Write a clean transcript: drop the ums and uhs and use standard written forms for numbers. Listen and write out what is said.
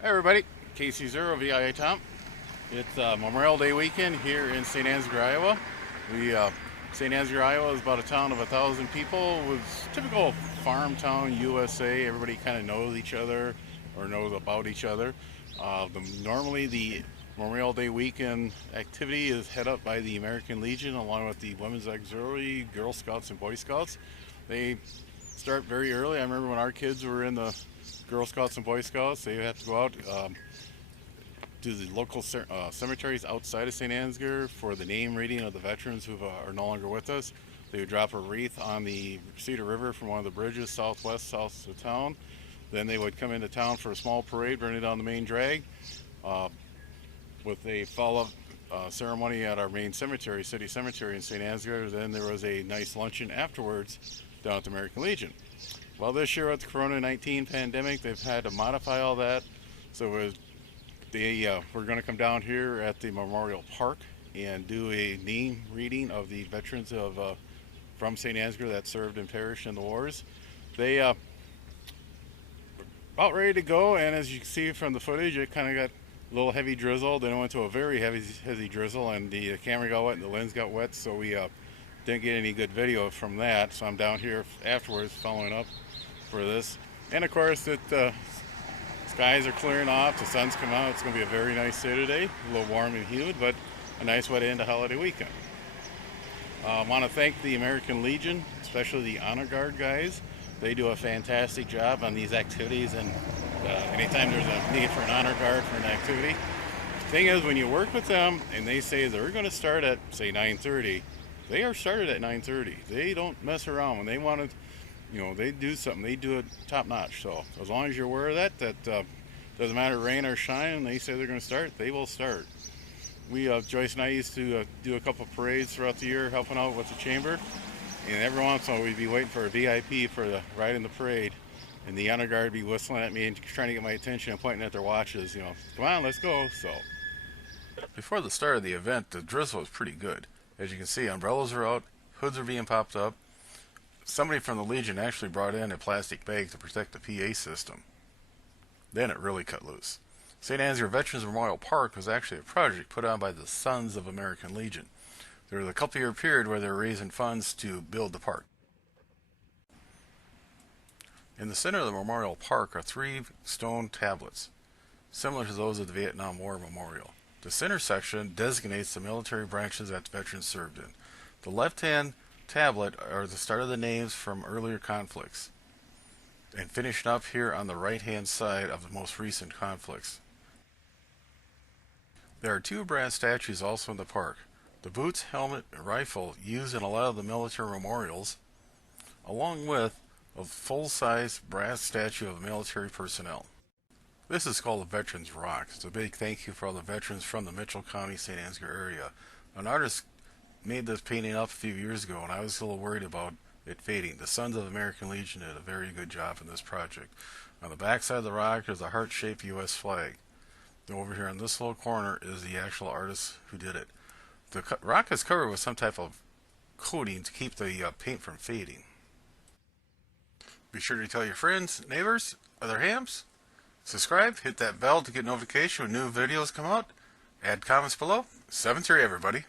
Hey everybody, KC0 VIA Tom. It's Memorial Day weekend here in St. Ansgar, Iowa. We St. Ansgar, Iowa is about a town of 1,000 people with typical farm town USA. Everybody kind of knows each other or knows about each other. Normally the Memorial Day weekend activity is head up by the American Legion along with the Women's Auxiliary, Girl Scouts, and Boy Scouts. They start very early. I remember when our kids were in the Girl Scouts and Boy Scouts, they have to go out to the local cemeteries outside of St. Ansgar for the name reading of the veterans who are no longer with us. They would drop a wreath on the Cedar River from one of the bridges south of town. Then they would come into town for a small parade, burning down the main drag, uh, with a follow-up ceremony at our main cemetery, city cemetery in St. Ansgar. Then there was a nice luncheon afterwards down at the American Legion. Well, this year with the Corona-19 pandemic, they've had to modify all that. So we're going to come down here at the Memorial Park and do a name reading of the veterans of from St. Ansgar that served and perished in the wars. They about ready to go, and as you can see from the footage, it kind of got a little heavy drizzle. Then it went to a very heavy drizzle, and the camera got wet and the lens got wet, so we didn't get any good video from that. So I'm down here afterwards following up for this. And of course, skies are clearing off, the sun's come out. It's going to be a very nice day today, a little warm and humid, but a nice way to end a holiday weekend. I want to thank the American Legion, especially the Honor Guard guys. They do a fantastic job on these activities, and anytime there's a need for an Honor Guard for an activity. The thing is, when you work with them and they say they're going to start at, say, 9:30, they are started at 9:30. They don't mess around. When they want to, they do something, they do it top notch. So as long as you're aware of that doesn't matter rain or shine, and they say they're going to start, they will start. Joyce and I used to do a couple parades throughout the year helping out with the chamber, and every once in a while we'd be waiting for a VIP for the ride in the parade, and the honor guard would be whistling at me and trying to get my attention and pointing at their watches, come on, let's go. So before the start of the event, the drizzle was pretty good. As you can see, umbrellas are out, hoods are being popped up. Somebody from the Legion actually brought in a plastic bag to protect the PA system. Then it really cut loose. St. Ansgar Veterans Memorial Park was actually a project put on by the Sons of American Legion. There was a couple-year period where they were raising funds to build the park. In the center of the Memorial Park are 3 stone tablets, similar to those of the Vietnam War Memorial. The center section designates the military branches that the veterans served in. The left-hand tablet are the start of the names from earlier conflicts, and finishing up here on the right-hand side of the most recent conflicts. There are 2 brass statues also in the park. The boots, helmet, and rifle used in a lot of the military memorials, along with a full-size brass statue of military personnel. This is called the Veterans Rock. It's a big thank you for all the veterans from the Mitchell County, St. Ansgar area. An artist made this painting up a few years ago, and I was a little worried about it fading. The Sons of American Legion did a very good job in this project. On the back side of the rock is a heart-shaped U.S. flag. Over here in this little corner is the actual artist who did it. The rock is covered with some type of coating to keep the paint from fading. Be sure to tell your friends, neighbors, other hams. Subscribe, hit that bell to get notification when new videos come out. Add comments below. 7-3 everybody.